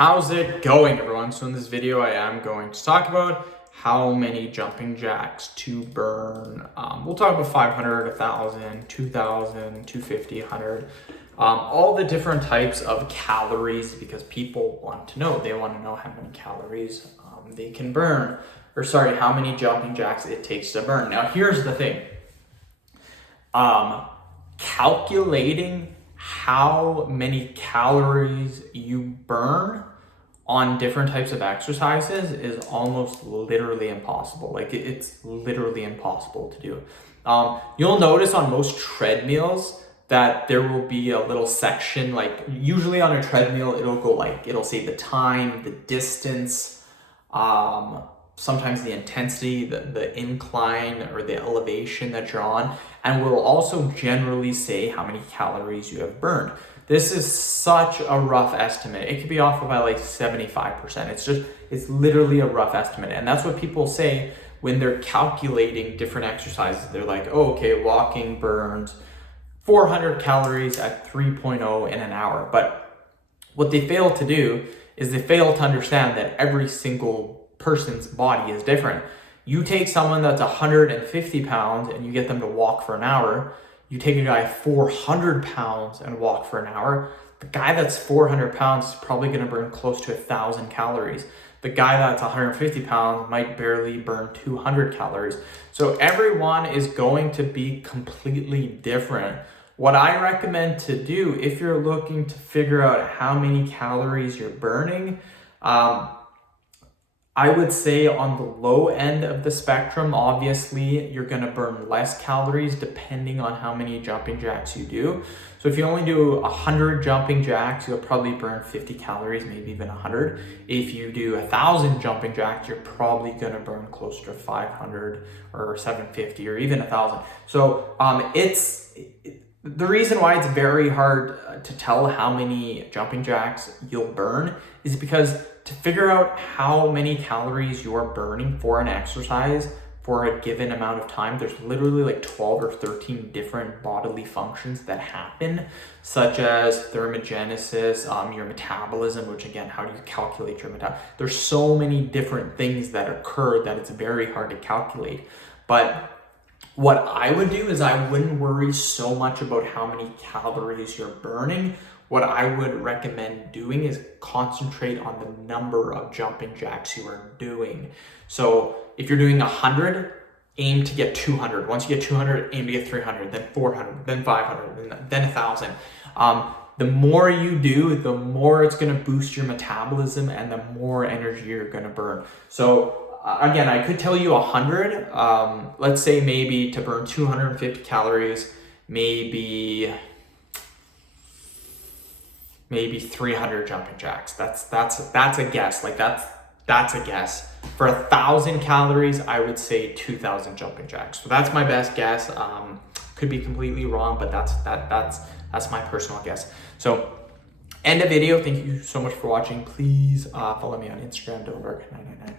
How's it going, everyone? So in this video, I am going to talk about how many jumping jacks to burn. We'll talk about 500, 1,000, 2,000, 250, 100, all the different types of calories, because people want to know. They want to know how many calories they can burn, or sorry, how many jumping jacks it takes to burn. Now, here's the thing. Calculating how many calories you burn on different types of exercises is almost literally impossible. Like it's literally impossible to do. You'll notice on most treadmills that there will be a little section, like usually on a treadmill, it'll say the time, the distance, sometimes the intensity, the incline or the elevation that you're on, and will also generally say how many calories you have burned. This is such a rough estimate. It could be off by like 75%. It's literally a rough estimate. And that's what people say when they're calculating different exercises. They're like, oh, okay, walking burns 400 calories at 3.0 in an hour. But what they fail to do is they fail to understand that every single person's body is different. You take someone that's 150 pounds and you get them to walk for an hour. You take a guy 400 pounds and walk for an hour. The guy that's 400 pounds is probably going to burn close to 1,000 calories. The guy that's 150 pounds might barely burn 200 calories. So everyone is going to be completely different. What I recommend to do if you're looking to figure out how many calories you're burning, I would say on the low end of the spectrum, obviously, you're going to burn less calories depending on how many jumping jacks you do. So if you only do 100 jumping jacks, you'll probably burn 50 calories, maybe even 100. If you do 1,000 jumping jacks, you're probably going to burn closer to 500 or 750 or even 1,000. So the reason why it's very hard to tell how many jumping jacks you'll burn is because to figure out how many calories you're burning for an exercise for a given amount of time, there's literally like 12 or 13 different bodily functions that happen, such as thermogenesis, your metabolism, which again, how do you calculate your metabolism? There's so many different things that occur that it's very hard to calculate. But what I would do is I wouldn't worry so much about how many calories you're burning. What I would recommend doing is concentrate on the number of jumping jacks you are doing. So if you're doing 100, aim to get 200. Once you get 200, aim to get 300, then 400, then 500, then 1,000. The more you do, the more it's going to boost your metabolism and the more energy you're going to burn. So again, I could tell you 100. Let's say maybe to burn 250 calories, maybe 300 jumping jacks. That's a guess. Like that's a guess. For 1,000 calories, I would say 2,000 jumping jacks. So that's my best guess. Could be completely wrong, but that's my personal guess. So end of video. Thank you so much for watching. Please follow me on Instagram, Dylanberg999.